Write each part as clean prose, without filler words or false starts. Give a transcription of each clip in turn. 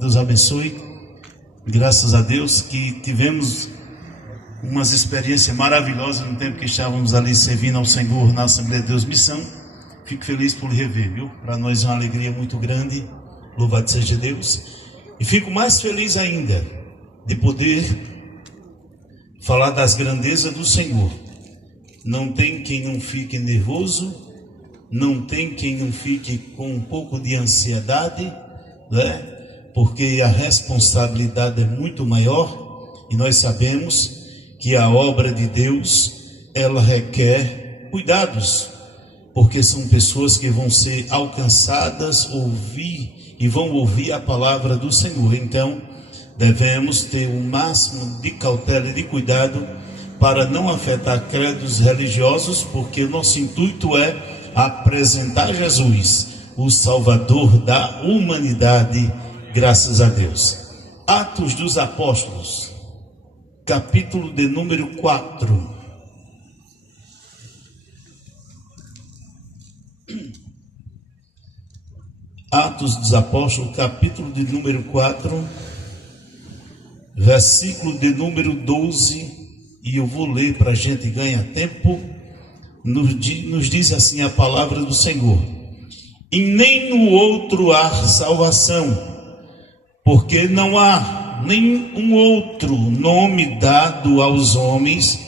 Deus abençoe. Graças a Deus que tivemos umas experiências maravilhosas no tempo que estávamos ali servindo ao Senhor na Assembleia de Deus Missão. Fico feliz por lhe rever, viu? Para nós é uma alegria muito grande. Louvado seja Deus. E fico mais feliz ainda de poder falar das grandezas do Senhor. Não tem quem não fique nervoso, não tem quem não fique com um pouco de ansiedade, né? Porque a responsabilidade é muito maior e nós sabemos que a obra de Deus, ela requer cuidados, porque são pessoas que vão ser alcançadas, vão ouvir a palavra do Senhor. Então, devemos ter o máximo de cautela e de cuidado para não afetar credos religiosos, porque o nosso intuito é apresentar Jesus, o Salvador da humanidade, graças a Deus. Atos dos Apóstolos, capítulo de número 4. Atos dos Apóstolos, capítulo de número 4, versículo de número 12, e eu vou ler para a gente ganhar tempo. Nos diz assim a palavra do Senhor: e nem no outro há salvação, porque não há nenhum outro nome dado aos homens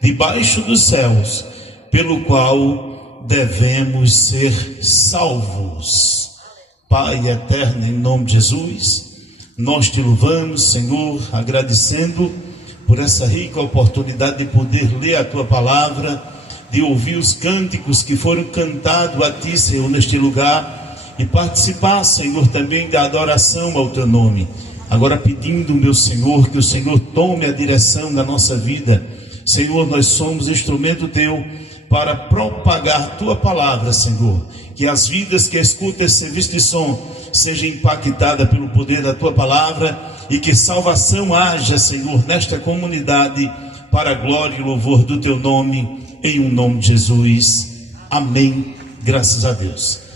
debaixo dos céus, pelo qual devemos ser salvos. Pai eterno, em nome de Jesus, nós te louvamos, Senhor, agradecendo por essa rica oportunidade de poder ler a tua palavra, de ouvir os cânticos que foram cantados a ti, Senhor, neste lugar, e participar, Senhor, também da adoração ao teu nome. Agora pedindo, meu Senhor, que o Senhor tome a direção da nossa vida. Senhor, nós somos instrumento teu para propagar a tua palavra, Senhor. Que as vidas que escutam esse serviço de som sejam impactadas pelo poder da tua palavra e que salvação haja, Senhor, nesta comunidade, para a glória e louvor do teu nome, em um nome de Jesus. Amém. Graças a Deus.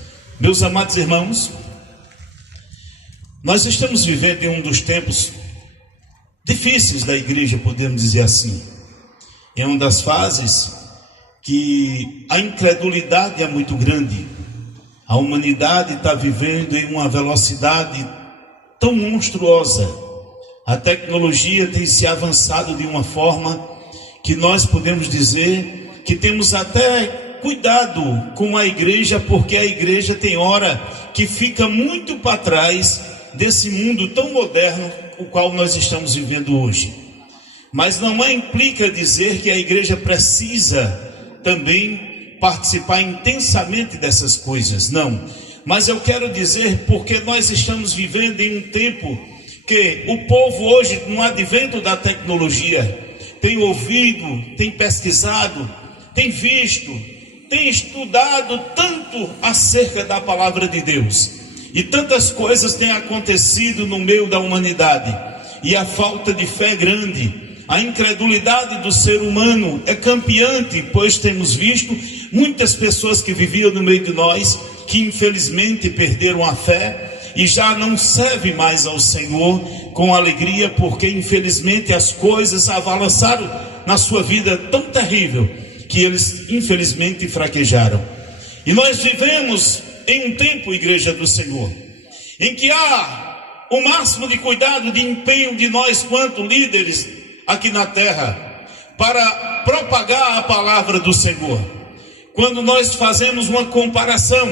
Meus amados irmãos, nós estamos vivendo em um dos tempos difíceis da igreja, podemos dizer assim. É uma das fases que a incredulidade é muito grande. A humanidade está vivendo em uma velocidade tão monstruosa. A tecnologia tem se avançado de uma forma que nós podemos dizer que temos até cuidado com a igreja, porque a igreja tem hora que fica muito para trás desse mundo tão moderno o qual nós estamos vivendo hoje. Mas não implica dizer que a igreja precisa também participar intensamente dessas coisas, não. Mas eu quero dizer porque nós estamos vivendo em um tempo que o povo hoje, no advento da tecnologia, tem ouvido, tem pesquisado, tem visto, tem estudado tanto acerca da palavra de Deus. E tantas coisas têm acontecido no meio da humanidade. E a falta de fé é grande. A incredulidade do ser humano é campeante, pois temos visto muitas pessoas que viviam no meio de nós, que infelizmente perderam a fé e já não servem mais ao Senhor com alegria, porque infelizmente as coisas avançaram na sua vida tão terrível, que eles infelizmente fraquejaram. E nós vivemos em um tempo, igreja do Senhor, em que há o máximo de cuidado, de empenho de nós quanto líderes aqui na terra, para propagar a palavra do Senhor. Quando nós fazemos uma comparação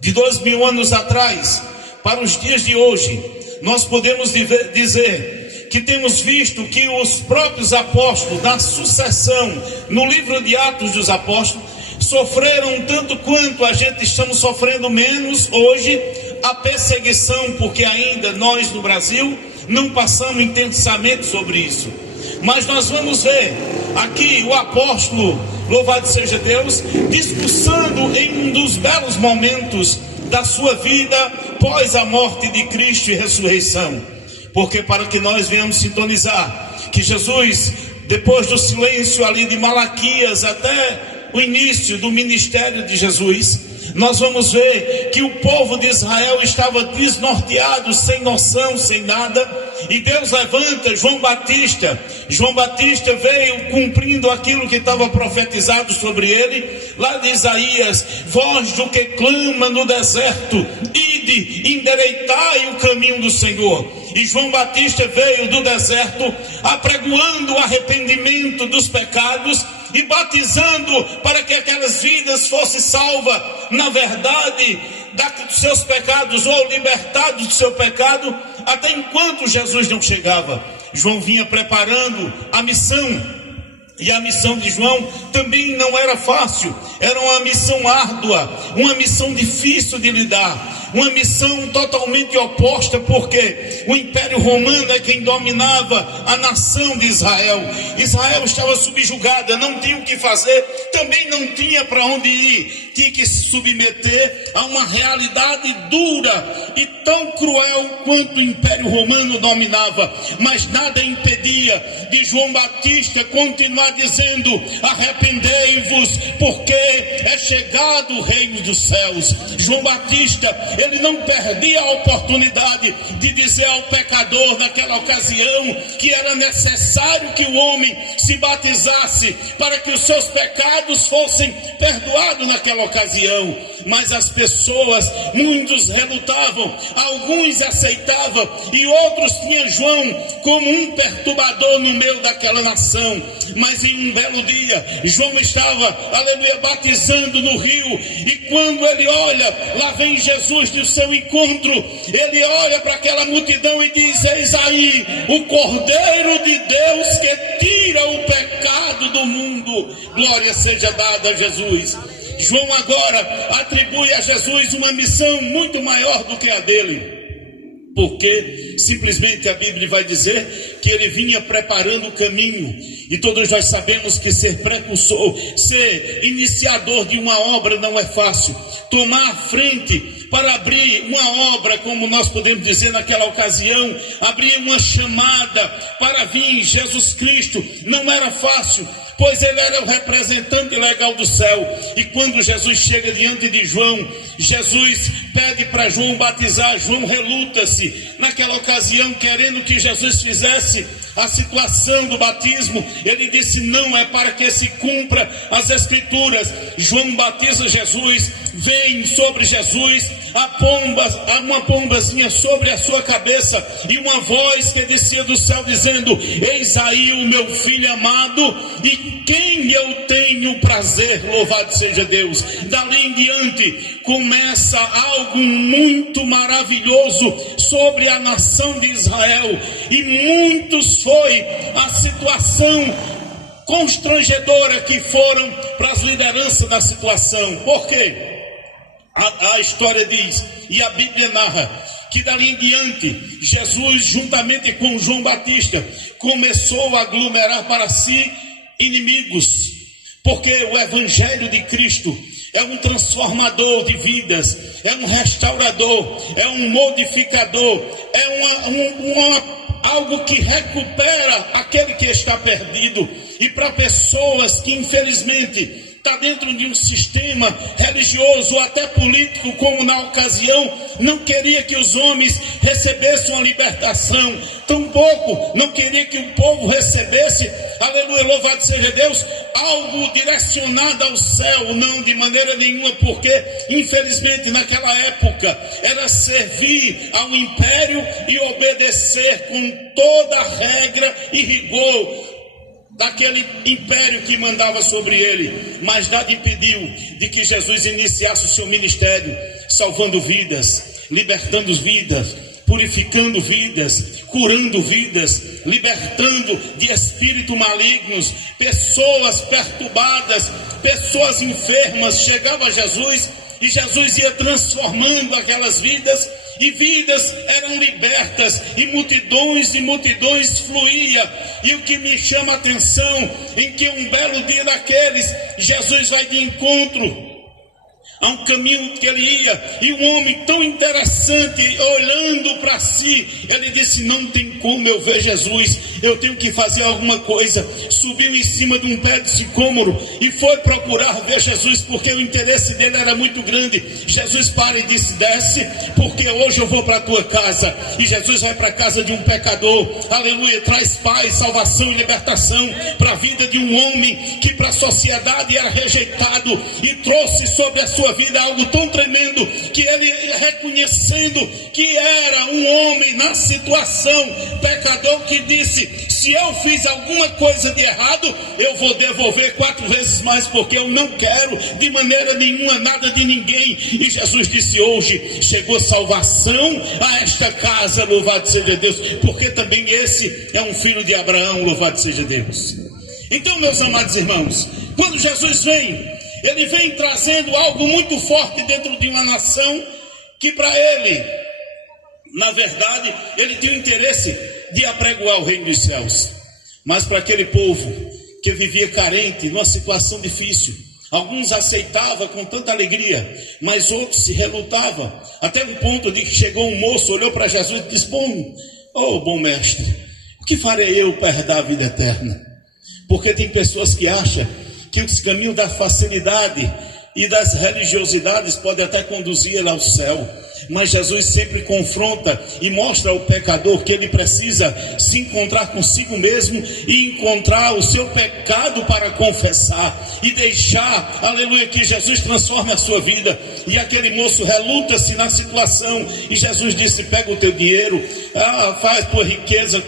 de 2000 anos atrás para os dias de hoje, nós podemos dizer que temos visto que os próprios apóstolos, na sucessão, no livro de Atos dos Apóstolos, sofreram tanto quanto a gente estamos sofrendo menos hoje a perseguição, porque ainda nós no Brasil não passamos intensamente sobre isso. Mas nós vamos ver aqui o apóstolo, louvado seja Deus, discursando em um dos belos momentos da sua vida pós a morte de Cristo e ressurreição. Porque para que nós venhamos sintonizar que Jesus, depois do silêncio ali de Malaquias até o início do ministério de Jesus, nós vamos ver que o povo de Israel estava desnorteado, sem noção, sem nada, e Deus levanta João Batista. João Batista veio cumprindo aquilo que estava profetizado sobre ele, lá de Isaías: voz do que clama no deserto, ide, endireitai o caminho do Senhor. E João Batista veio do deserto apregoando o arrependimento dos pecados e batizando para que aquelas vidas fossem salvas, na verdade, dos seus pecados, ou libertados do seu pecado, até enquanto Jesus não chegava. João vinha preparando a missão, e a missão de João também não era fácil, era uma missão árdua, uma missão difícil de lidar, uma missão totalmente oposta, porque o Império Romano é quem dominava a nação de Israel. Israel estava subjugada, não tinha o que fazer, também não tinha para onde ir, tinha que se submeter a uma realidade dura e tão cruel quanto o Império Romano dominava. Mas nada impedia de João Batista continuar dizendo: arrependei-vos, porque é chegado o reino dos céus. João Batista, ele não perdia a oportunidade de dizer ao pecador naquela ocasião que era necessário que o homem se batizasse para que os seus pecados fossem perdoados naquela ocasião. Mas as pessoas, muitos relutavam, alguns aceitavam e outros tinham João como um perturbador no meio daquela nação. Mas em um belo dia, João estava, aleluia, batizando no rio, e quando ele olha, lá vem Jesus do seu encontro, ele olha para aquela multidão e diz: eis aí o Cordeiro de Deus que tira o pecado do mundo. Glória seja dada a Jesus. João agora atribui a Jesus uma missão muito maior do que a dele, porque simplesmente a Bíblia vai dizer que ele vinha preparando o caminho. E todos nós sabemos que ser precursor, ser iniciador de uma obra não é fácil. Tomar a frente para abrir uma obra, como nós podemos dizer naquela ocasião, abrir uma chamada para vir Jesus Cristo, não era fácil, pois ele era o representante legal do céu. E quando Jesus chega diante de João, Jesus pede para João batizar. João reluta-se naquela ocasião, querendo que Jesus fizesse a situação do batismo. Ele disse: não, é para que se cumpra as escrituras. João batiza Jesus, vem sobre Jesus uma pombazinha sobre a sua cabeça, e uma voz que descia do céu dizendo: eis aí o meu filho amado, e quem eu tenho prazer. Louvado seja Deus. Dali em diante começa algo muito maravilhoso sobre a nação de Israel, e muitos foi a situação constrangedora que foram para as lideranças da situação. Por quê? A história diz, e a Bíblia narra, que dali em diante Jesus, juntamente com João Batista, começou a aglomerar para si inimigos, porque o Evangelho de Cristo é um transformador de vidas, é um restaurador, é um modificador, é algo que recupera aquele que está perdido. E para pessoas que infelizmente está dentro de um sistema religioso ou até político, como na ocasião, não queria que os homens recebessem uma libertação, tampouco não queria que o povo recebesse, aleluia, louvado seja Deus, algo direcionado ao céu, não, de maneira nenhuma, porque infelizmente naquela época era servir ao império e obedecer com toda a regra e rigor daquele império que mandava sobre ele. Mas nada impediu de que Jesus iniciasse o seu ministério, salvando vidas, libertando vidas, purificando vidas, curando vidas, libertando de espíritos malignos, pessoas perturbadas, pessoas enfermas. Chegava a Jesus e Jesus ia transformando aquelas vidas, e vidas eram libertas, e multidões fluía. E o que me chama a atenção, em que um belo dia daqueles, Jesus vai de encontro a um caminho que ele ia, e um homem tão interessante, olhando para si, ele disse: não tem como eu ver Jesus, eu tenho que fazer alguma coisa. Subiu em cima de um pé de sicômoro e foi procurar ver Jesus, porque o interesse dele era muito grande. Jesus para e disse: desce, porque hoje eu vou para a tua casa. E Jesus vai para a casa de um pecador, aleluia, traz paz, salvação e libertação para a vida de um homem que para a sociedade era rejeitado, e trouxe sobre a sua vida algo tão tremendo, que ele, reconhecendo que era um homem na situação, pecador, que disse: se eu fiz alguma coisa de errado, eu vou devolver 4 vezes mais, porque eu não quero de maneira nenhuma nada de ninguém. E Jesus disse: hoje chegou salvação a esta casa, louvado seja Deus, porque também esse é um filho de Abraão, louvado seja Deus. Então, meus amados irmãos, quando Jesus vem, ele vem trazendo algo muito forte dentro de uma nação que para ele, na verdade, ele tinha o interesse de apregoar o reino dos céus. Mas para aquele povo que vivia carente, numa situação difícil, alguns aceitavam com tanta alegria, mas outros se relutavam, até um ponto de que chegou um moço, olhou para Jesus e disse: bom mestre, o que farei eu para herdar a vida eterna? Porque tem pessoas que acham que os caminhos da facilidade e das religiosidades podem até conduzir ele ao céu. Mas Jesus sempre confronta e mostra ao pecador que ele precisa se encontrar consigo mesmo e encontrar o seu pecado para confessar e deixar, aleluia, que Jesus transforme a sua vida. E aquele moço reluta-se na situação, e Jesus disse: pega o teu dinheiro, faz tua riqueza,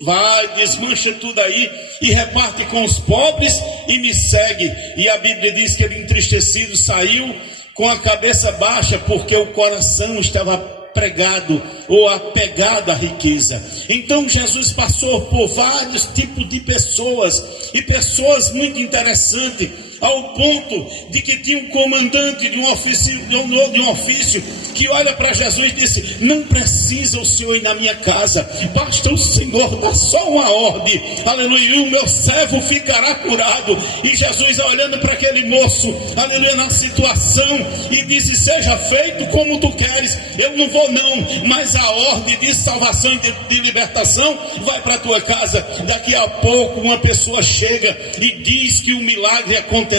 vai, desmancha tudo aí e reparte com os pobres e me segue. E a Bíblia diz que ele, entristecido, saiu com a cabeça baixa, porque o coração estava pregado ou apegado à riqueza. Então Jesus passou por vários tipos de pessoas, e pessoas muito interessantes, ao ponto de que tinha um comandante de um ofício que olha para Jesus e disse: não precisa o Senhor ir na minha casa, basta o Senhor dar só uma ordem, aleluia, o meu servo ficará curado. E Jesus, olhando para aquele moço, aleluia, na situação, e disse: seja feito como tu queres, eu não vou não, mas a ordem de salvação e de libertação vai para a tua casa. Daqui a pouco uma pessoa chega e diz que o milagre aconteceu.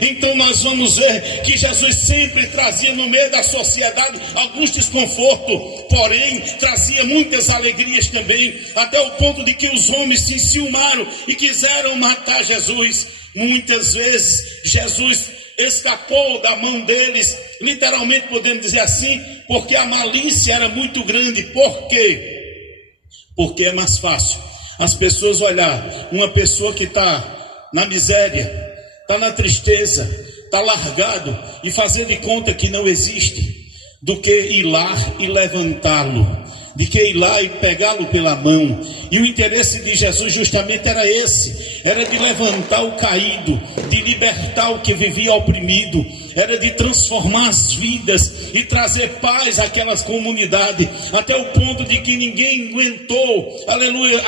Então nós vamos ver que Jesus sempre trazia no meio da sociedade alguns desconfortos, porém trazia muitas alegrias também, até o ponto de que os homens se enciumaram e quiseram matar Jesus. Muitas vezes Jesus escapou da mão deles, literalmente podemos dizer assim, porque a malícia era muito grande. Por quê? Porque é mais fácil as pessoas olhar uma pessoa que está na miséria, está na tristeza, está largado, e fazer de conta que não existe, do que ir lá e levantá-lo, de que ir lá e pegá-lo pela mão. E o interesse de Jesus justamente era esse, era de levantar o caído, de libertar o que vivia oprimido, era de transformar as vidas e trazer paz àquelas comunidades, até o ponto de que ninguém aguentou, aleluia,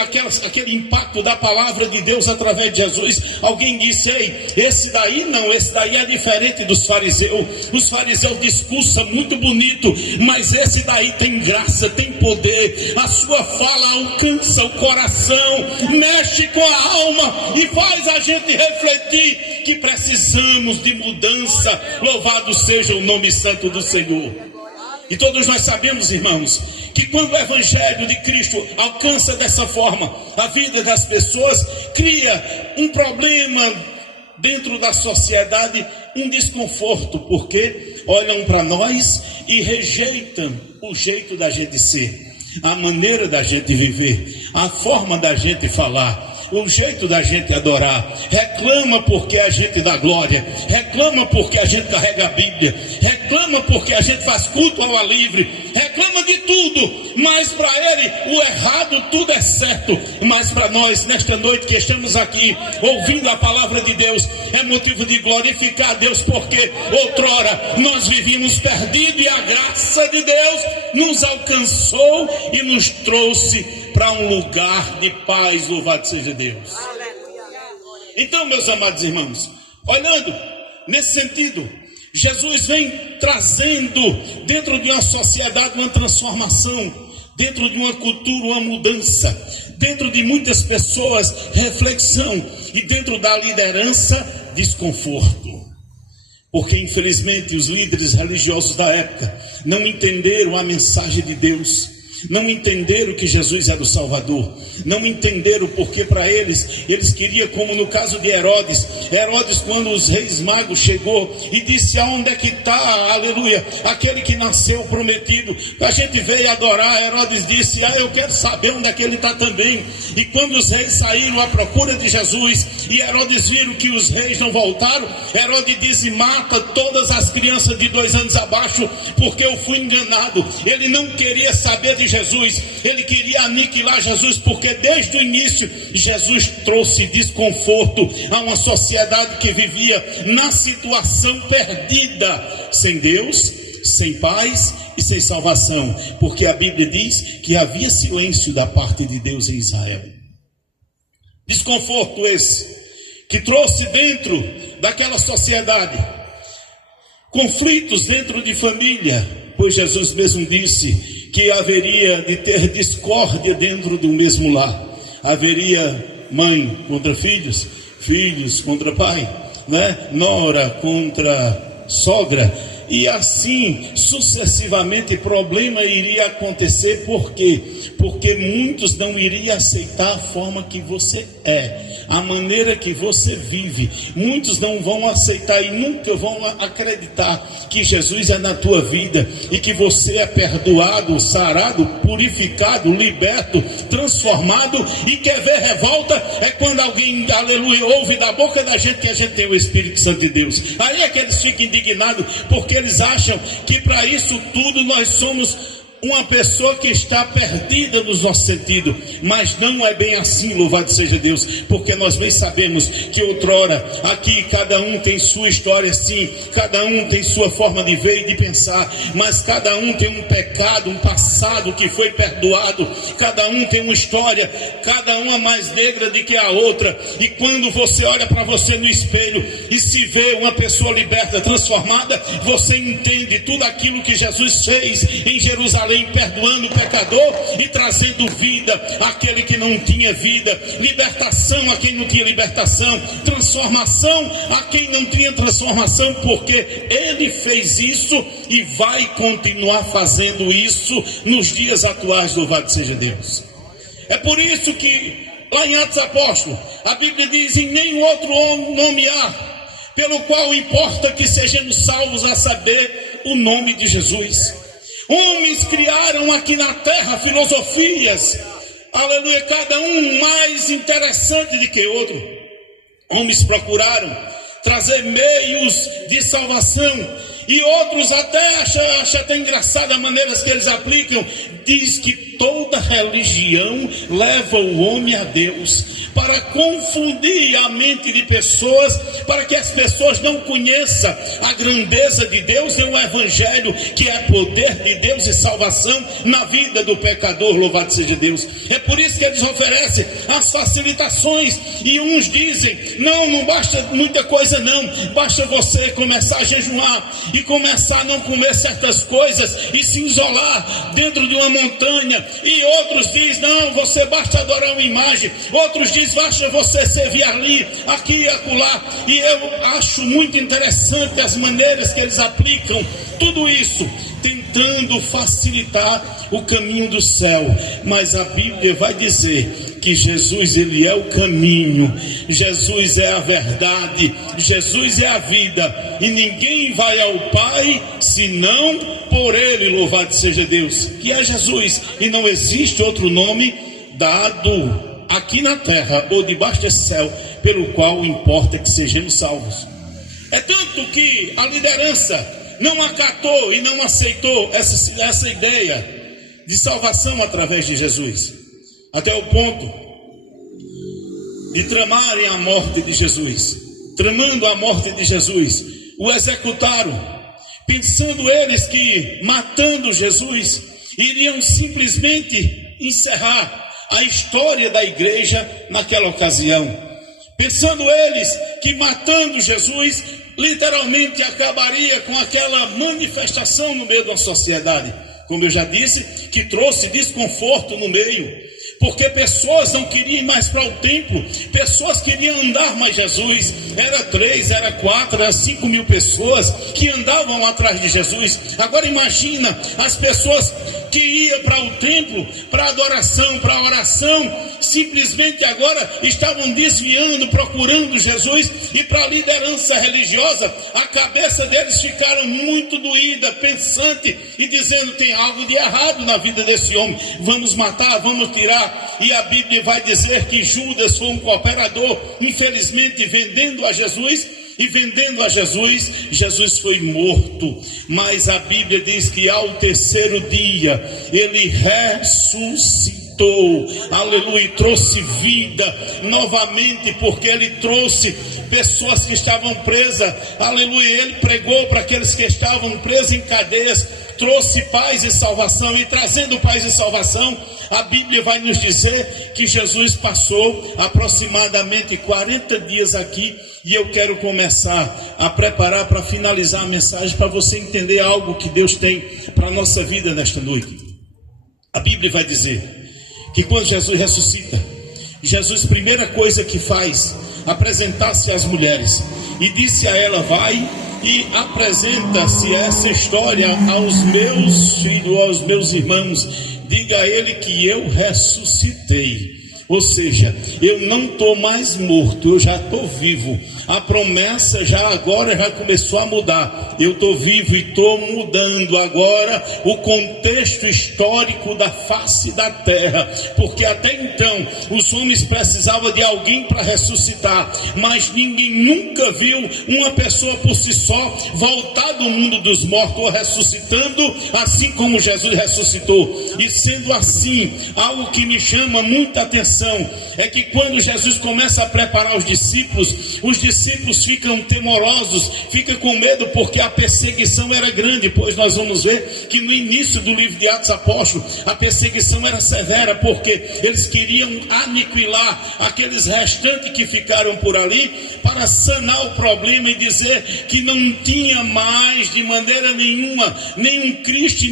aquele impacto da palavra de Deus através de Jesus. Alguém disse: ei, esse daí não, esse daí é diferente dos fariseus. Os fariseus discursam muito bonito, mas esse daí tem graça, tem poder, a sua fala alcança o coração, mexe com a alma e faz a gente refletir que precisamos de mudança. Louvado seja o nome santo do Senhor. E todos nós sabemos, irmãos, que quando o Evangelho de Cristo alcança dessa forma a vida das pessoas, cria um problema dentro da sociedade, um desconforto, porque olham para nós e rejeitam o jeito da gente ser, a maneira da gente viver, a forma da gente falar, o jeito da gente adorar. Reclama porque a gente dá glória, reclama porque a gente carrega a Bíblia, reclama porque a gente faz culto ao ar livre, reclama de tudo, mas para ele o errado tudo é certo. Mas para nós, nesta noite que estamos aqui ouvindo a palavra de Deus, é motivo de glorificar a Deus, porque outrora nós vivíamos perdidos e a graça de Deus nos alcançou e nos trouxe para um lugar de paz. Louvado seja Deus. Então, meus amados irmãos, olhando nesse sentido, Jesus vem trazendo dentro de uma sociedade uma transformação, dentro de uma cultura uma mudança, dentro de muitas pessoas reflexão e dentro da liderança desconforto. Porque infelizmente os líderes religiosos da época não entenderam a mensagem de Deus, não entenderam que Jesus era o Salvador, não entenderam porque para eles queriam, como no caso de Herodes, quando os reis magos chegou e disse: aonde é que está, aleluia, aquele que nasceu prometido, a gente veio adorar. Herodes disse: eu quero saber onde é que ele está também. E quando os reis saíram à procura de Jesus e Herodes viram que os reis não voltaram, Herodes disse: mata todas as crianças de 2 anos abaixo, porque eu fui enganado. Ele não queria saber de Jesus, ele queria aniquilar Jesus, porque desde o início Jesus trouxe desconforto a uma sociedade que vivia na situação perdida, sem Deus, sem paz e sem salvação, porque a Bíblia diz que havia silêncio da parte de Deus em Israel. Desconforto esse que trouxe dentro daquela sociedade conflitos dentro de família, pois Jesus mesmo disse que haveria de ter discórdia dentro do mesmo lar. Haveria mãe contra filhos, filhos contra pai, né? Nora contra sogra, e assim sucessivamente. Problema iria acontecer. Por quê? Porque muitos não iriam aceitar a forma que você é, a maneira que você vive. Muitos não vão aceitar e nunca vão acreditar que Jesus é na tua vida e que você é perdoado, sarado, purificado, liberto, transformado. E quer ver revolta? É quando alguém, aleluia, ouve da boca da gente que a gente tem o Espírito Santo de Deus. Aí é que eles ficam indignados, porque eles acham que para isso tudo nós somos uma pessoa que está perdida nos nossos sentidos. Mas não é bem assim, louvado seja Deus, porque nós bem sabemos que outrora aqui cada um tem sua história, sim, cada um tem sua forma de ver e de pensar, mas cada um tem um pecado, um passado que foi perdoado, cada um tem uma história, cada uma mais negra do que a outra. E quando você olha para você no espelho e se vê uma pessoa liberta, transformada, você entende tudo aquilo que Jesus fez em Jerusalém, perdoando o pecador e trazendo vida àquele que não tinha vida, libertação a quem não tinha libertação, transformação a quem não tinha transformação, porque ele fez isso e vai continuar fazendo isso nos dias atuais, louvado seja Deus. É por isso que lá em Atos Apóstolos a Bíblia diz: em nenhum outro nome há pelo qual importa que sejamos salvos, a saber, o nome de Jesus. Homens criaram aqui na terra filosofias, aleluia, cada um mais interessante do que outro. Homens procuraram trazer meios de salvação, e outros até acham até engraçada a maneira que eles aplicam. Diz que toda religião leva o homem a Deus, para confundir a mente de pessoas, para que as pessoas não conheçam a grandeza de Deus e o Evangelho, que é poder de Deus e salvação na vida do pecador, louvado seja Deus. É por isso que eles oferecem as facilitações, e uns dizem: não basta muita coisa não, basta você começar a jejuar e começar a não comer certas coisas e se isolar dentro de uma montanha. E outros dizem: não, você basta adorar uma imagem. Outros dizem: basta você servir ali, aqui e acolá. E eu acho muito interessante as maneiras que eles aplicam tudo isso, tentando facilitar o caminho do céu. Mas a Bíblia vai dizer que Jesus, ele é o caminho, Jesus é a verdade, Jesus é a vida, e ninguém vai ao Pai senão por ele, louvado seja Deus, que é Jesus. E não existe outro nome dado aqui na terra ou debaixo desse céu pelo qual importa que sejamos salvos. É tanto que a liderança não acatou e não aceitou essa ideia de salvação através de Jesus, até o ponto de tramarem a morte de Jesus. Tramando a morte de Jesus, o executaram, pensando eles que matando Jesus iriam simplesmente encerrar a história da igreja naquela ocasião. pensando eles que matando Jesus, literalmente acabaria com aquela manifestação no meio da sociedade. Como eu já disse, que trouxe desconforto no meio, porque pessoas não queriam ir mais para o templo, pessoas queriam andar mais Jesus. Era 3, era 4, era 5 mil pessoas que andavam atrás de Jesus. Agora imagina as pessoas que iam para o templo, para adoração, para oração, simplesmente agora estavam desviando, procurando Jesus, e para a liderança religiosa, a cabeça deles ficaram muito doída, pensante, e dizendo: tem algo de errado na vida desse homem, vamos matar, vamos tirar. E a Bíblia vai dizer que Judas foi um cooperador, infelizmente vendendo a Jesus, e vendendo a Jesus, Jesus foi morto. Mas a Bíblia diz que ao terceiro dia ele ressuscitou, aleluia, e trouxe vida novamente, porque ele trouxe pessoas que estavam presas, aleluia, ele pregou para aqueles que estavam presos em cadeias, trouxe paz e salvação. E trazendo paz e salvação, a Bíblia vai nos dizer que Jesus passou aproximadamente 40 dias aqui. E eu quero começar a preparar para finalizar a mensagem, para você entender algo que Deus tem para a nossa vida nesta noite. A Bíblia vai dizer que quando Jesus ressuscita, Jesus, primeira coisa que faz, apresentar-se às mulheres, e disse a ela: vai e apresenta-se essa história aos meus filhos, aos meus irmãos, diga a ele que eu ressuscitei. Ou seja, eu não estou mais morto, eu já estou vivo. A promessa já agora já começou a mudar. Eu estou vivo e estou mudando agora o contexto histórico da face da terra. Porque até então os homens precisavam de alguém para ressuscitar, mas ninguém nunca viu uma pessoa por si só voltar do mundo dos mortos ressuscitando, assim como Jesus ressuscitou. E sendo assim, algo que me chama muita atenção é que quando Jesus começa a preparar os discípulos ficam temorosos, ficam com medo, porque a perseguição era grande. Pois nós vamos ver que no início do livro de Atos Apóstolos, a perseguição era severa, porque eles queriam aniquilar aqueles restantes que ficaram por ali, para sanar o problema e dizer que não tinha mais de maneira nenhuma nenhum Cristo,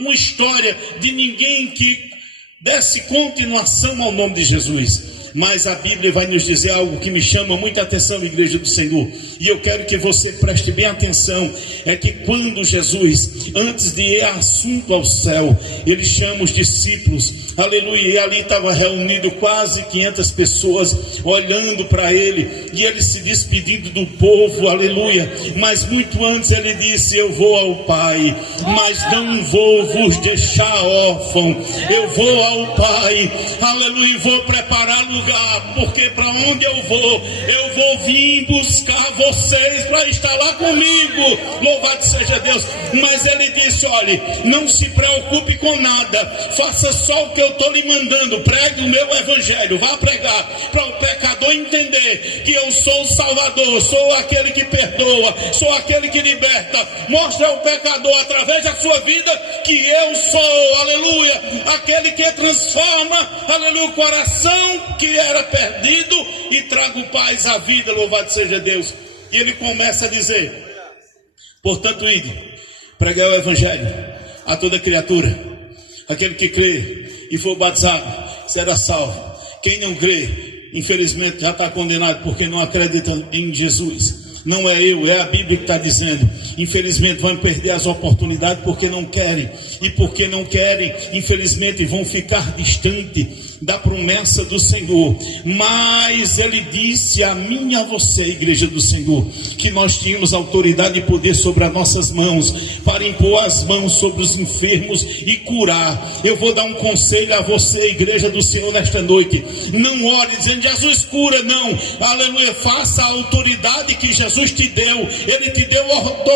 uma história de ninguém que desse continuação ao nome de Jesus. Mas a Bíblia vai nos dizer algo que me chama muita atenção, igreja do Senhor, e eu quero que você preste bem atenção. É que quando Jesus, antes de ir assunto ao céu, ele chama os discípulos, aleluia, e ali estava reunido quase 500 pessoas olhando para ele, e ele se despedindo do povo, aleluia. Mas muito antes ele disse: eu vou ao Pai, mas não vou vos deixar órfão, eu vou ao Pai, aleluia, e vou preparar lugar, porque para onde eu vou vir buscar vocês para estar lá comigo. Louvado seja Deus. Mas ele disse: olhe, não se preocupe com nada, faça só o que eu estou lhe mandando, pregue o meu evangelho, vá pregar para o pecador entender que eu sou o Salvador, sou aquele que perdoa, sou aquele que liberta. Mostre ao pecador através da sua vida que eu sou, aleluia, aquele que transforma, aleluia, o coração que era perdido e trago paz à vida. Louvado seja Deus. E ele começa a dizer: portanto, ide, pregai o evangelho a toda criatura. Aquele que crê e for batizado será salvo. Quem não crê, infelizmente, já está condenado, porque não acredita em Jesus. Não é eu, é a Bíblia que está dizendo. Infelizmente vão perder as oportunidades porque não querem. E porque não querem, infelizmente vão ficar distante da promessa do Senhor. Mas ele disse a mim e a você, igreja do Senhor, que nós tínhamos autoridade e poder sobre as nossas mãos, para impor as mãos sobre os enfermos e curar. Eu vou dar um conselho a você, igreja do Senhor, nesta noite: não ore dizendo Jesus cura, não, aleluia. Faça a autoridade que Jesus te deu. Ele te deu autoridade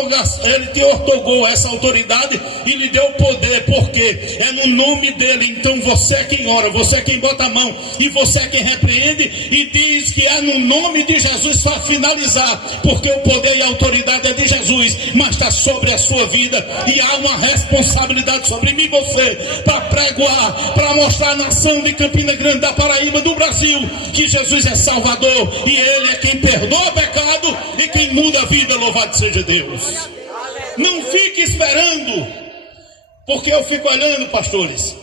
te outorgou essa autoridade e lhe deu poder, porque é no nome dele. Então você é quem ora, você é quem bota a mão, e você é quem repreende e diz que é no nome de Jesus para finalizar, porque o poder e a autoridade é de Jesus, mas está sobre a sua vida, e há uma responsabilidade sobre mim e você, para pregoar, para mostrar à nação de Campina Grande, da Paraíba, do Brasil, que Jesus é Salvador, e Ele é quem perdoa o pecado e quem muda a vida. Louvado seja Deus. Não fique esperando, porque eu fico olhando, pastores,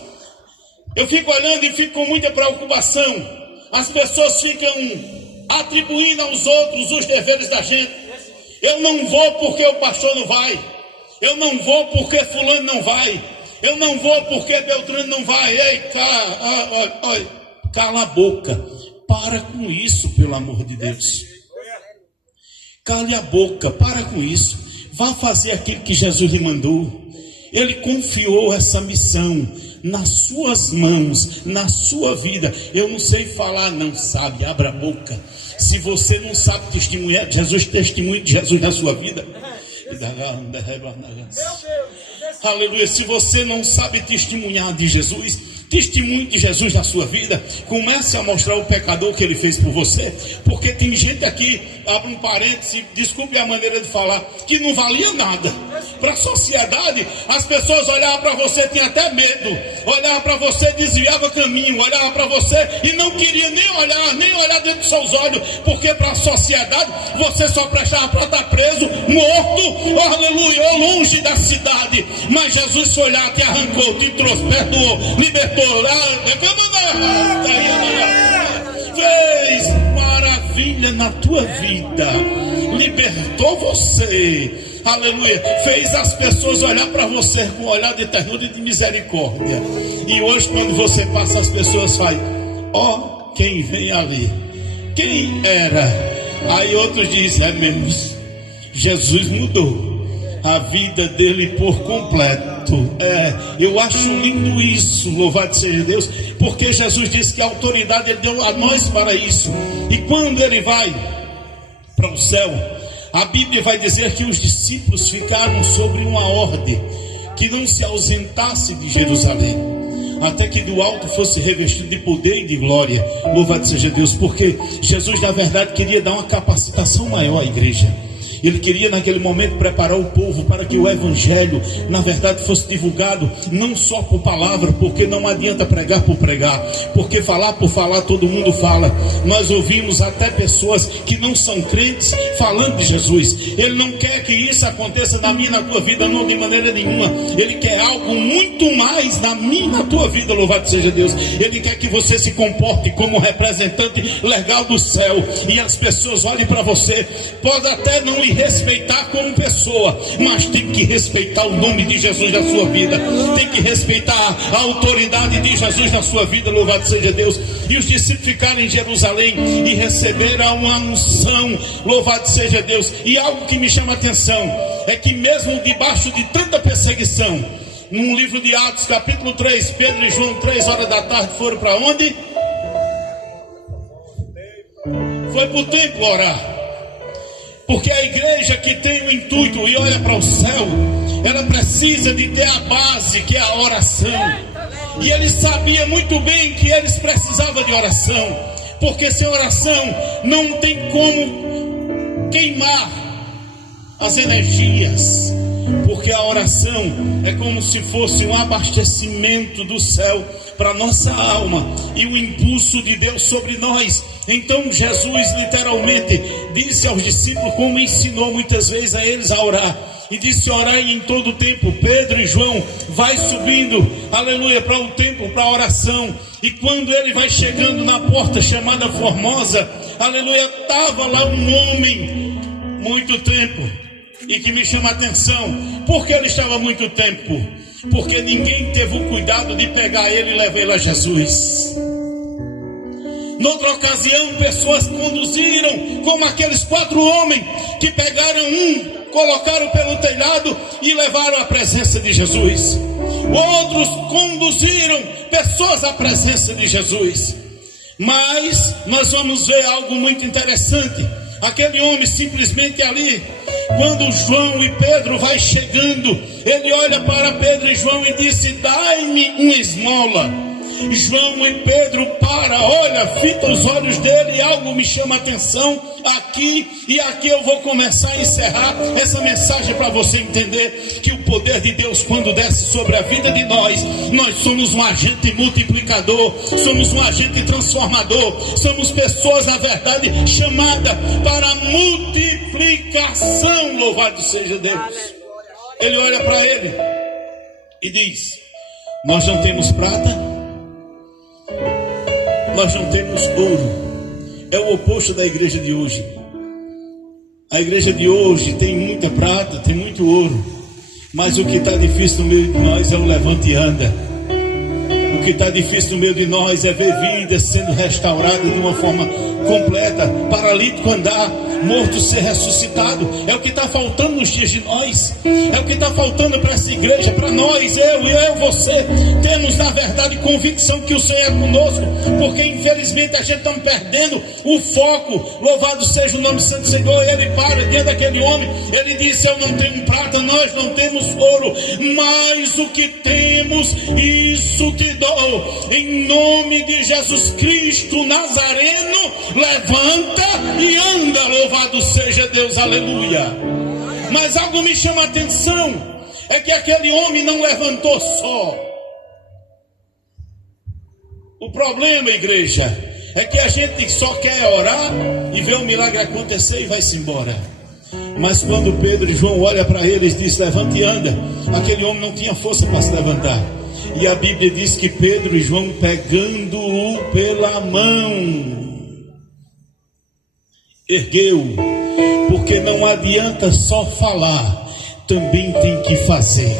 eu fico olhando e fico com muita preocupação. As pessoas ficam atribuindo aos outros os deveres da gente. Eu não vou porque o pastor não vai, eu não vou porque fulano não vai, eu não vou porque Beltrano não vai. Ei, cala a boca, para com isso, pelo amor de Deus. Cale a boca, para com isso. Vá fazer aquilo que Jesus lhe mandou. Ele confiou essa missão nas suas mãos, na sua vida. Eu não sei falar, não sabe, abra a boca. Se você não sabe testemunhar de Jesus, testemunho de Jesus na sua vida. Aleluia. Se você não sabe testemunhar de Jesus, testemunho de Jesus na sua vida. Comece a mostrar o pecador que ele fez por você, porque tem gente aqui, abre um parêntese, desculpe a maneira de falar, que não valia nada. Para a sociedade, as pessoas olhavam para você, tinham até medo, olhavam para você, desviavam caminho, olhavam para você e não queria nem olhar dentro dos seus olhos, porque para a sociedade você só prestava para estar preso, morto, aleluia, ou longe da cidade. Mas Jesus foi olhar, te arrancou, te trouxe, perdoou, libertou, fez maravilha na tua vida, libertou você, aleluia, fez as pessoas olhar para você com um olhar de ternura e de misericórdia. E hoje, quando você passa, as pessoas falam: ó, quem vem ali, quem era? Aí outros dizem: é mesmo, Jesus mudou a vida dele por completo. Eu acho lindo isso, louvado seja Deus, porque Jesus disse que a autoridade ele deu a nós para isso. E quando ele vai para o céu, a Bíblia vai dizer que os discípulos ficaram sobre uma ordem, que não se ausentasse de Jerusalém, até que do alto fosse revestido de poder e de glória. Louvado seja Deus, porque Jesus na verdade queria dar uma capacitação maior à igreja. Ele queria naquele momento preparar o povo para que o evangelho na verdade fosse divulgado, não só por palavra, porque não adianta pregar por pregar, porque falar por falar todo mundo fala. Nós ouvimos até pessoas que não são crentes falando de Jesus. Ele não quer que isso aconteça na minha, na tua vida, não, de maneira nenhuma. Ele quer algo muito mais na minha, na tua vida, louvado seja Deus. Ele quer que você se comporte como representante legal do céu, e as pessoas olhem para você, pode até não lhe respeitar como pessoa, mas tem que respeitar o nome de Jesus na sua vida, tem que respeitar a autoridade de Jesus na sua vida, louvado seja Deus. E os discípulos ficaram em Jerusalém e receberam uma unção, louvado seja Deus. E algo que me chama a atenção é que mesmo debaixo de tanta perseguição, no livro de Atos capítulo 3, Pedro e João 3 horas da tarde foram para onde? Foi para o templo orar. Porque a igreja que tem o intuito e olha para o céu, ela precisa de ter a base, que é a oração. E ele sabia muito bem que eles precisavam de oração, porque sem oração não tem como queimar as energias, porque a oração é como se fosse um abastecimento do céu para nossa alma e o impulso de Deus sobre nós. Então Jesus literalmente disse aos discípulos, como ensinou muitas vezes a eles a orar, e disse: orai em todo o tempo. Pedro e João vai subindo, aleluia, para o templo, para a oração. E quando ele vai chegando na porta chamada Formosa, aleluia, estava lá um homem muito tempo, e que me chama a atenção. Por que ele estava muito tempo? Porque ninguém teve o cuidado de pegar ele e levar ele a Jesus. Noutra ocasião, pessoas conduziram, como aqueles 4 homens que pegaram colocaram pelo telhado e levaram à presença de Jesus. Outros conduziram pessoas à presença de Jesus. Mas nós vamos ver algo muito interessante. Aquele homem simplesmente ali Quando João e Pedro vai chegando, ele olha para Pedro e João e disse: dai-me uma esmola. João e Pedro olha, fita os olhos dele, e algo me chama a atenção aqui, e aqui eu vou começar a encerrar essa mensagem para você entender que o poder de Deus, quando desce sobre a vida de nós somos um agente multiplicador, somos um agente transformador, somos pessoas, na verdade, chamadas para a multiplicação. Louvado seja Deus. Ele olha para ele e diz: nós não temos prata, nós não temos ouro. É o oposto da igreja de hoje. A igreja de hoje tem muita prata, tem muito ouro, mas o que está difícil no meio de nós é o levante e anda. O que está difícil no meio de nós é ver vidas sendo restauradas de uma forma completa, paralítico andar, morto ser ressuscitado. É o que está faltando nos dias de nós, é o que está faltando para essa igreja, para nós, você. Temos, na verdade, convicção que o Senhor é conosco, porque infelizmente a gente está perdendo o foco. Louvado seja o nome do Santo Senhor. Ele para diante daquele homem, ele disse: eu não tenho prata, nós não temos ouro, mas o que temos, isso te dou. Em nome de Jesus Cristo Nazareno, levanta e anda. Louvado seja Deus, aleluia. Mas algo me chama a atenção, é que aquele homem não levantou só. O problema, igreja, é que a gente só quer orar e ver o milagre acontecer e vai-se embora. Mas quando Pedro e João olham para eles e dizem: levante e anda, aquele homem não tinha força para se levantar. E a Bíblia diz que Pedro e João, pegando-o pela mão, ergueu, porque não adianta só falar, também tem que fazer.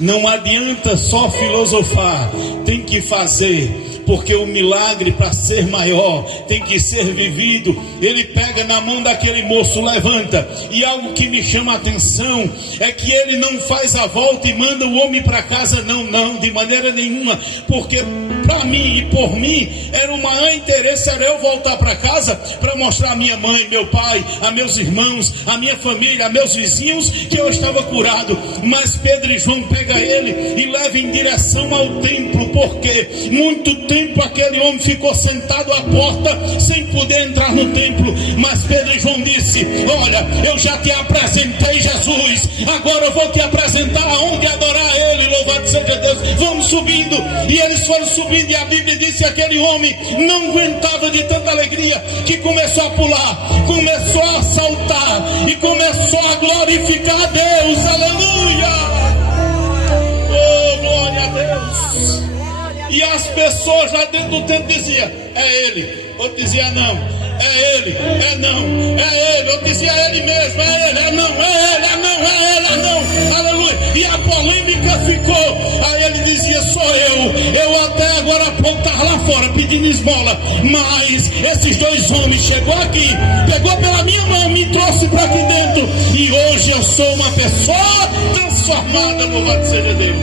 Não adianta só filosofar, tem que fazer. Porque o milagre, para ser maior, tem que ser vivido. Ele pega na mão daquele moço, levanta. E algo que me chama a atenção é que ele não faz a volta e manda o homem para casa. Não, de maneira nenhuma. Porque para mim e por mim era o maior interesse, era eu voltar para casa para mostrar a minha mãe, meu pai, a meus irmãos, a minha família, a meus vizinhos, que eu estava curado. Mas Pedro e João pega ele e leva em direção ao templo, porque muito tempo aquele homem ficou sentado à porta sem poder entrar no templo. Mas Pedro e João disse: olha, eu já te apresentei Jesus, agora eu vou te apresentar aonde adorar ele. Louvado seja Deus. Vamos subindo. E eles foram subindo, e a Bíblia disse que aquele homem não aguentava de tanta alegria, que começou a pular, começou a saltar e começou a glorificar a Deus. Aleluia. Oh, glória a Deus. E as pessoas lá dentro do templo diziam: é ele. Outro dizia: não, é ele, é não, é ele. Outro dizia: é ele mesmo, é ele, é não, é ele, é não, é ele, é não. Aleluia. E a polêmica ficou. Aí ele dizia: sou eu até agora há pouco estava lá fora pedindo esmola, mas esses dois homens chegou aqui, pegou pela minha mão, me trouxe para aqui dentro, e hoje eu sou uma pessoa transformada. Louvado seja Deus.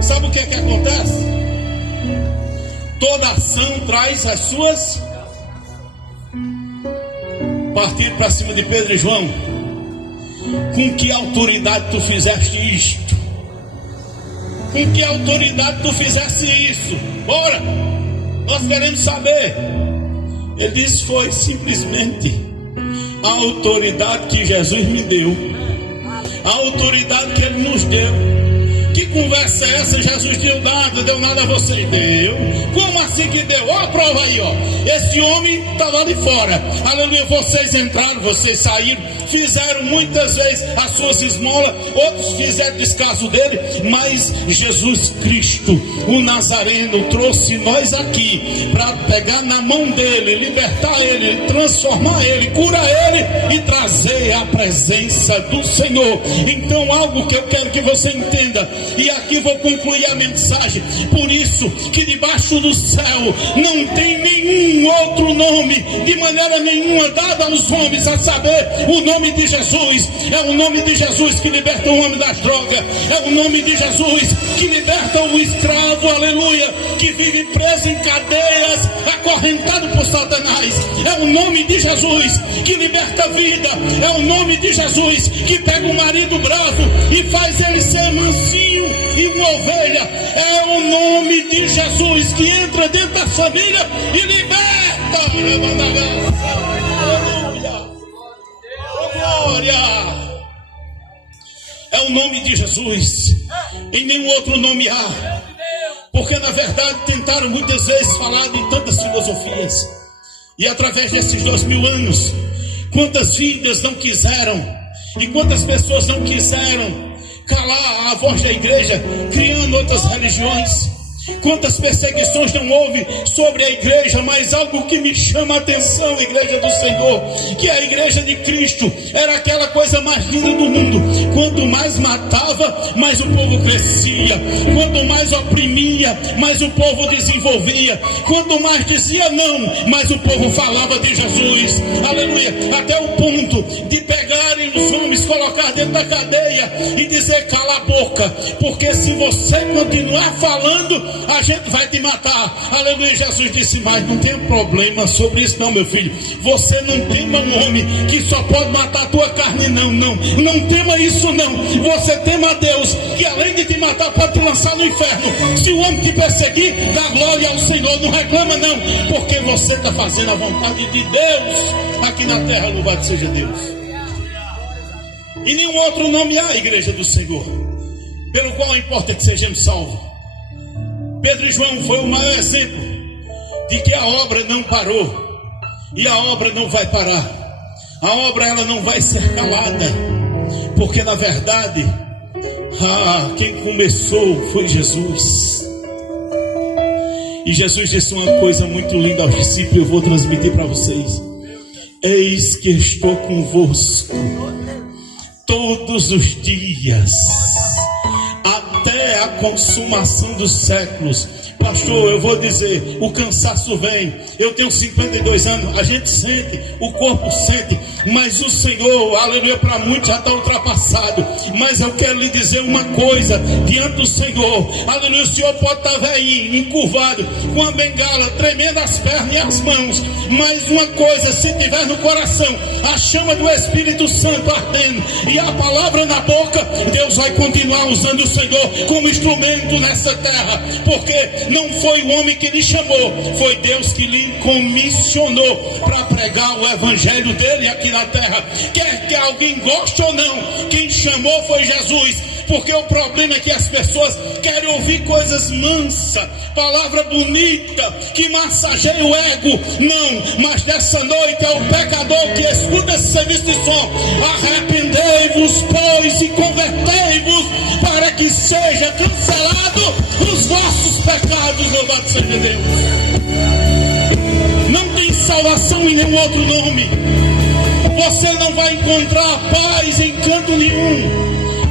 Sabe o que é que acontece? Toda ação traz as suas. Partir para cima de Pedro e João. Com que autoridade tu fizeste isto? Com que autoridade tu fizeste isso? Ora, nós queremos saber. Ele disse: foi simplesmente a autoridade que Jesus me deu, a autoridade que ele nos deu. Que conversa é essa? Jesus deu nada a vocês? Deu. Como assim que deu? Ó, a prova aí, ó. Esse homem estava ali fora. Aleluia. Vocês entraram, vocês saíram, fizeram muitas vezes as suas esmolas, outros fizeram descaso dele, mas Jesus Cristo, o Nazareno, trouxe nós aqui para pegar na mão dele, libertar ele, transformar ele, curar ele e trazer a presença do Senhor. Então, algo que eu quero que você entenda, e aqui vou concluir a mensagem: por isso que debaixo do céu não tem nenhum outro nome, de maneira nenhuma, dado aos homens, a saber, o nome de Jesus. É o nome de Jesus que liberta o homem das drogas, é o nome de Jesus que liberta o escravo, aleluia, que vive preso em cadeias, acorrentado por Satanás. É o nome de Jesus que liberta a vida. É o nome de Jesus que pega o marido bravo e faz ele ser mansinho e uma ovelha. É o nome de Jesus que entra dentro da família e liberta. Aleluia. Oh, glória. É o nome de Jesus. Em nenhum outro nome há. Porque na verdade tentaram muitas vezes falar de tantas filosofias. E através desses 2000 anos, quantas vidas não quiseram, e quantas pessoas não quiseram calar a voz da igreja, criando outras religiões. Quantas perseguições não houve sobre a igreja, mas algo que me chama a atenção, igreja do Senhor, que a igreja de Cristo era aquela coisa mais linda do mundo. Quanto mais matava, mais o povo crescia. Quanto mais oprimia, mais o povo desenvolvia. Quanto mais dizia não, mais o povo falava de Jesus. Aleluia. Até o ponto de pegarem os homens, colocar dentro da cadeia e dizer: cala a boca, porque se você continuar falando, a gente vai te matar. Aleluia. Jesus disse: mas não tem problema sobre isso não, meu filho. Você não tema um homem que só pode matar a tua carne. Não tema isso não. Você tema a Deus, que além de te matar pode te lançar no inferno. Se o homem te perseguir, dá glória ao Senhor. Não reclama não, porque você está fazendo a vontade de Deus aqui na terra. Louvado seja Deus. E nenhum outro nome há, igreja do Senhor, pelo qual importa que sejamos salvos. Pedro e João foi o maior exemplo de que a obra não parou, e a obra não vai parar. A obra ela não vai ser calada, porque na verdade quem começou foi Jesus. E Jesus disse uma coisa muito linda aos discípulos, eu vou transmitir para vocês: eis que estou convosco todos os dias, até a consumação dos séculos. Pastor, eu vou dizer, o cansaço vem. Eu tenho 52 anos, a gente sente, o corpo sente, mas o Senhor, aleluia, para muitos já está ultrapassado. Mas eu quero lhe dizer uma coisa, diante do Senhor, aleluia, o Senhor pode estar velhinho, encurvado, com a bengala, tremendo as pernas e as mãos, mas uma coisa, se tiver no coração a chama do Espírito Santo ardendo e a palavra na boca, Deus vai continuar usando o Senhor como instrumento nessa terra, porque não foi o homem que lhe chamou, foi Deus que lhe comissionou para pregar o evangelho dele aqui na terra. Quer que alguém goste ou não, quem chamou foi Jesus. Porque o problema é que as pessoas querem ouvir coisas mansas, palavra bonita, que massageia o ego. Não, mas nessa noite é o pecador que escuta esse serviço de som: arrependei-vos, pois, e convertei-vos, para que seja cancelado os vossos pecados. Louvado seja Deus. Não tem salvação em nenhum outro nome. Você não vai encontrar paz em canto nenhum,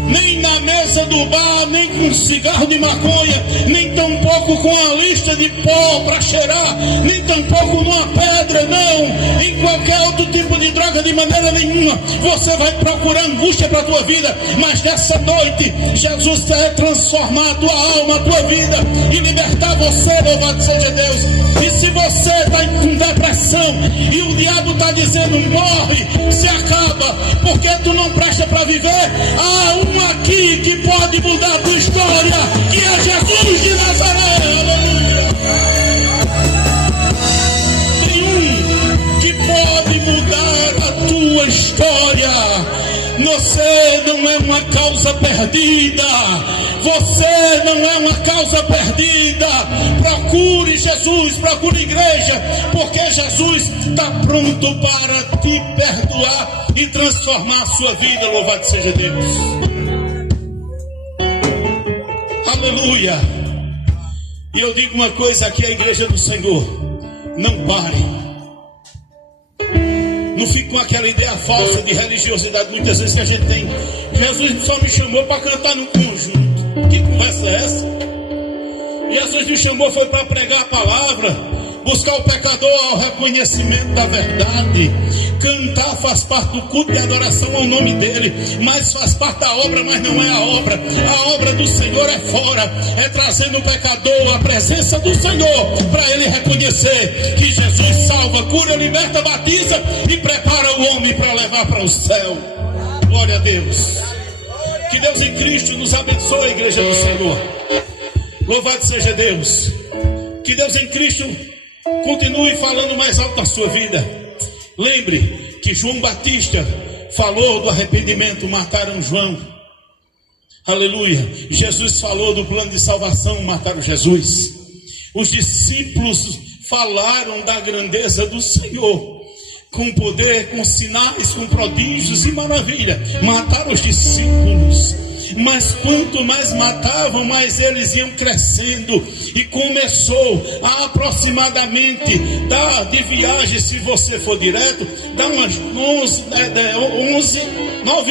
nem na mesa do bar, nem com cigarro de maconha, nem tampouco com a lista de pó para cheirar, nem tampouco numa pedra, não, em qualquer outro tipo de droga, de maneira nenhuma. Você vai procurar angústia para a tua vida, mas nessa noite Jesus quer transformar a tua alma, a tua vida e libertar você. Louvado seja Deus. E se você está com depressão e o diabo está dizendo: morre, se acaba, porque tu não presta para viver, há um aqui que pode mudar a tua história, que é Jesus de Nazaré. Aleluia. Tem um que pode mudar a tua história. Você não é uma causa perdida. Você não é uma causa perdida. Procure Jesus, procure igreja, porque Jesus está pronto para te perdoar e transformar a sua vida. Louvado seja Deus. Aleluia. E eu digo uma coisa aqui, a igreja do Senhor: não pare. Não fique com aquela ideia falsa de religiosidade muitas vezes que a gente tem. Jesus só me chamou para cantar no conjunto. Que conversa é essa? Jesus me chamou foi para pregar a palavra, buscar o pecador ao reconhecimento da verdade, Cantar faz parte do culto de adoração ao nome dele, mas faz parte da obra, mas não é a obra. A obra do Senhor é fora, é trazendo o pecador à presença do Senhor, para ele reconhecer que Jesus salva, cura, liberta, batiza e prepara o homem para levar para o céu. Glória a Deus. Que Deus em Cristo nos abençoe, igreja do Senhor. Louvado seja Deus. Que Deus em Cristo continue falando mais alto na sua vida. Lembre que João Batista falou do arrependimento, mataram João. Aleluia. Jesus falou do plano de salvação, mataram Jesus. Os discípulos falaram da grandeza do Senhor, com poder, com sinais, com prodígios e maravilha. Mataram os discípulos. Mas quanto mais matavam, mais eles iam crescendo. E começou a aproximadamente de viagem, se você for direto, dá umas 9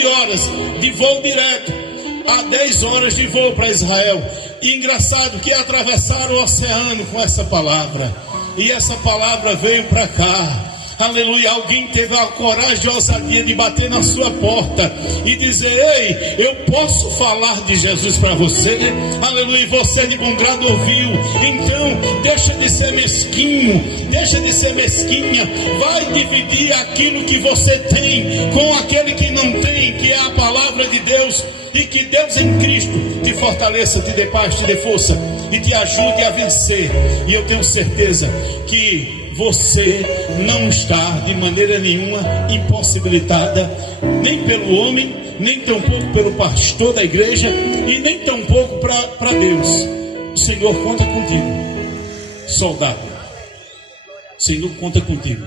horas de voo direto, a 10 horas de voo para Israel. E engraçado que atravessaram o oceano com essa palavra. E essa palavra veio para cá. Aleluia, alguém teve a coragem e a ousadia de bater na sua porta e dizer: ei, eu posso falar de Jesus para você? Aleluia, e você de bom grado ouviu. Então, deixa de ser mesquinho, deixa de ser mesquinha. Vai dividir aquilo que você tem com aquele que não tem, que é a palavra de Deus. E que Deus em Cristo te fortaleça, te dê paz, te dê força e te ajude a vencer. E eu tenho certeza que você não está de maneira nenhuma impossibilitada, nem pelo homem, nem tampouco pelo pastor da igreja, e nem tampouco para Deus. O Senhor conta contigo, soldado. O Senhor conta contigo.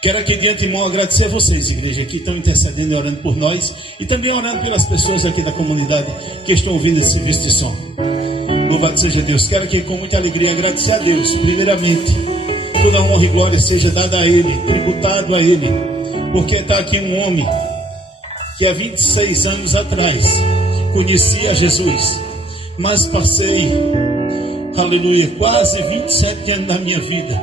Quero aqui de antemão agradecer a vocês, igreja, que estão intercedendo e orando por nós, e também orando pelas pessoas aqui da comunidade que estão ouvindo esse serviço de som. Louvado seja Deus. Quero aqui com muita alegria agradecer a Deus, primeiramente. Toda honra e glória seja dada a Ele, tributado a Ele, porque está aqui um homem que há 26 anos atrás conhecia Jesus, mas passei, aleluia, quase 27 anos da minha vida,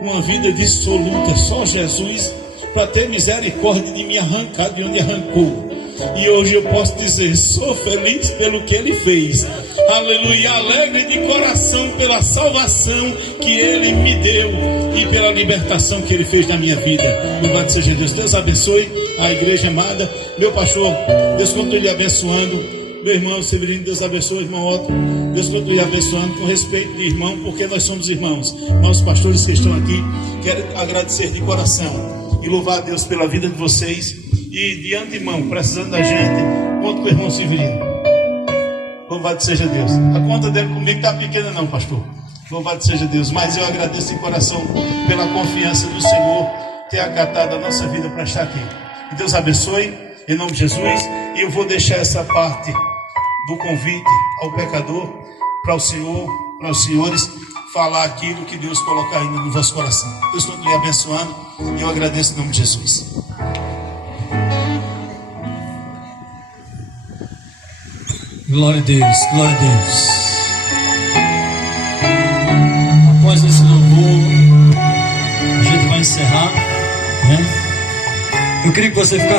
uma vida dissoluta, só Jesus para ter misericórdia de me arrancar de onde arrancou. E hoje eu posso dizer, sou feliz pelo que Ele fez, aleluia, alegre de coração pela salvação que Ele me deu e pela libertação que Ele fez na minha vida. Louvado seja Deus. Deus abençoe a igreja amada. Meu pastor, Deus continue lhe abençoando. Meu irmão Severino, Deus abençoe, irmão Otto. Deus continue lhe abençoando com respeito de irmão, porque nós somos irmãos. Mas os pastores que estão aqui, quero agradecer de coração e louvar a Deus pela vida de vocês. E de antemão, precisando da gente, conto com o irmão Severino. Louvado seja Deus. A conta dele comigo está pequena não, pastor. Louvado seja Deus. Mas eu agradeço de coração pela confiança do Senhor ter acatado a nossa vida para estar aqui. Que Deus abençoe, em nome de Jesus. E eu vou deixar essa parte do convite ao pecador para o Senhor, para os senhores, falar aquilo que Deus colocar ainda no vosso coração. Deus continue abençoando e eu agradeço em nome de Jesus. Glória a Deus, glória a Deus. Após esse louvor, a gente vai encerrar, né? Eu queria que você ficasse